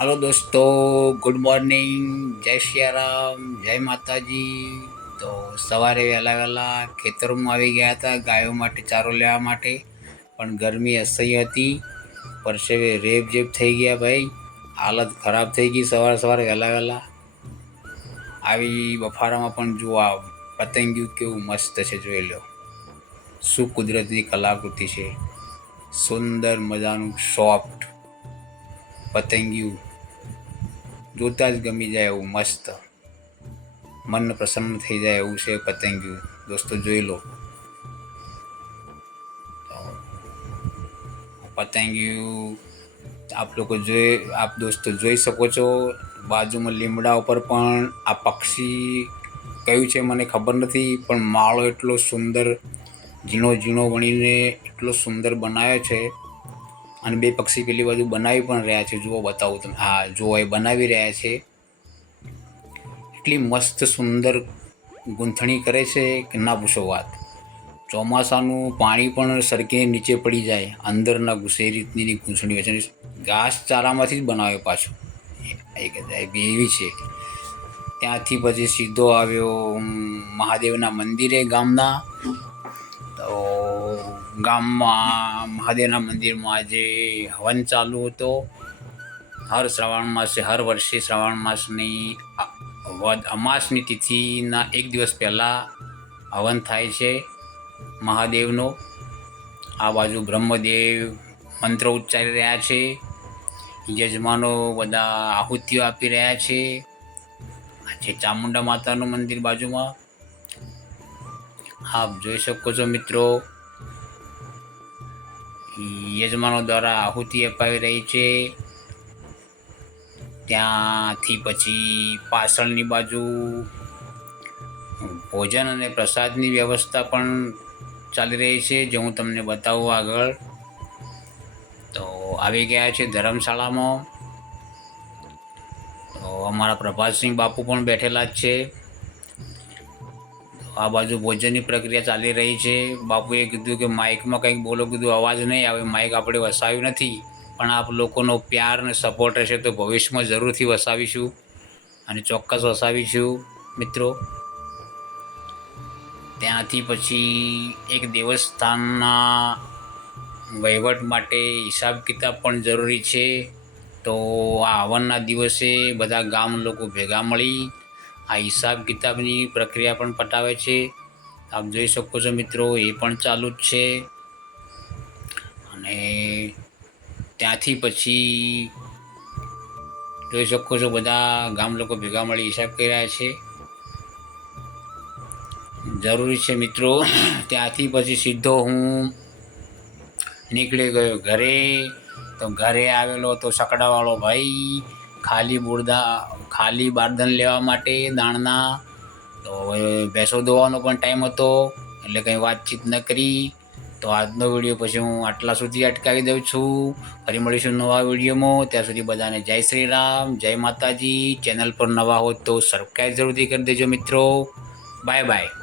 Hello दोस्तों, good morning. जय सियाराम, જય માતાજી। તો સવારે વહેલા વહેલા ખેતરમાં આવી ગયા હતા ગાયો માટે ચારો લેવા માટે, પણ ગરમી અસહ્ય હતી। પરસેવે રેબઝેબ થઈ ગયા ભાઈ, હાલત ખરાબ થઈ ગઈ। સવારે વહેલા વહેલા આવી બફારામાં પણ જુઓ આ પતંગિયું કેવું મસ્ત છે, જોઈ લો। શું કુદરતની કલાકૃતિ છે, સુંદર મજાનું સોફ્ટ પતંગિયું, જોતાં જ ગમી જાય એવું મસ્ત, મન પ્રસન્ન થઈ જાય એવું છે પતંગિયું। દોસ્તો જોઈ લો, પતંગિયું આપ દોસ્તો જોઈ શકો છો। બાજુમાં લીમડા ઉપર પણ આ પક્ષી કયું છે મને ખબર નથી, પણ માળો એટલો સુંદર ઝીણો ઝીણો વણીને એટલો સુંદર બનાવ્યો છે। અને બે પક્ષી પેલી બાજુ બનાવી પણ રહ્યા છે, જુઓ બતાવું તમે। હા જુઓ, એ બનાવી રહ્યા છે। એટલી મસ્ત સુંદર ગૂંથણી કરે છે કે ના પૂછો વાત। ચોમાસાનું પાણી પણ સરકીને નીચે પડી જાય, અંદર ના ઘૂસે એ રીતની ગૂંથણીઓ છે। ઘાસ ચારામાંથી જ બનાવે પાછું, એવી છે। ત્યાંથી પછી સીધો આવ્યો મહાદેવના મંદિરે ગામના। તો ગામમાં મહાદેવના મંદિરમાં આજે હવન ચાલુ હતો। હર વર્ષે શ્રાવણ માસની વદ અમાસની તિથિના એક દિવસ પહેલાં હવન થાય છે મહાદેવનો। આ બાજુ બ્રહ્મદેવ મંત્ર ઉચ્ચારી રહ્યા છે, યજમાનો બધા આહુતિઓ આપી રહ્યા છે। આજે ચામુંડા માતાનું મંદિર બાજુમાં આપ જોઈ શકો છો મિત્રો, યજમાનો દ્વારા આહુતિ અપાવી રહી છે। ત્યાંથી પછી પાછળની બાજુ ભોજન અને પ્રસાદની વ્યવસ્થા પણ ચાલી રહી છે, જે હું તમને બતાવું આગળ। તો આવી ગયા છે ધર્મશાળામાં। તો અમારા પ્રભાતસિંહ બાપુ પણ બેઠેલા જ છે। આ બાજુ ભોજનની પ્રક્રિયા ચાલી રહી છે। બાપુએ કીધું કે માઇકમાં કંઈક બોલો, કીધું અવાજ નહીં આવે, માઇક આપણે વસાવ્યું નથી, પણ આપ લોકોનો પ્યાર અને સપોર્ટ રહેશે તો ભવિષ્યમાં જરૂરથી વસાવીશું અને ચોક્કસ વસાવીશું મિત્રો। ત્યાંથી પછી એક દેવસ્થાનના વહીવટ માટે હિસાબ કિતાબ પણ જરૂરી છે। તો આ હવનના દિવસે બધા ગામ લોકો ભેગા મળી આ હિસાબ કિતાબની પ્રક્રિયા પણ પતાવે છે। આપ જોઈ શકો છો મિત્રો, એ પણ ચાલુ જ છે। અને ત્યાંથી પછી જોઈ શકો છો બધા ગામ લોકો ભેગા મળી હિસાબ કરી રહ્યા છે, જરૂરી છે મિત્રો। ત્યાંથી પછી સીધો હું નીકળી ગયો ઘરે। તો ઘરે આવેલો તો સકડાવાળો ભાઈ ખાલી બારદાન લેવા માટે દાણના। તો હવે ભેંસો દોવાનો પણ ટાઈમ હતો, એટલે કંઈ વાતચીત ન કરી। તો આજનો વિડીયો પછી હું આટલા સુધી અટકાવી દઉં છું। ફરી મળીશું નવા વિડીયોમાં, ત્યાં સુધી બધાને જય શ્રી રામ, જય માતાજી। ચેનલ પર નવા હો તો સબસ્ક્રાઈબ જરૂરથી કરી દેજો મિત્રો। Bye bye.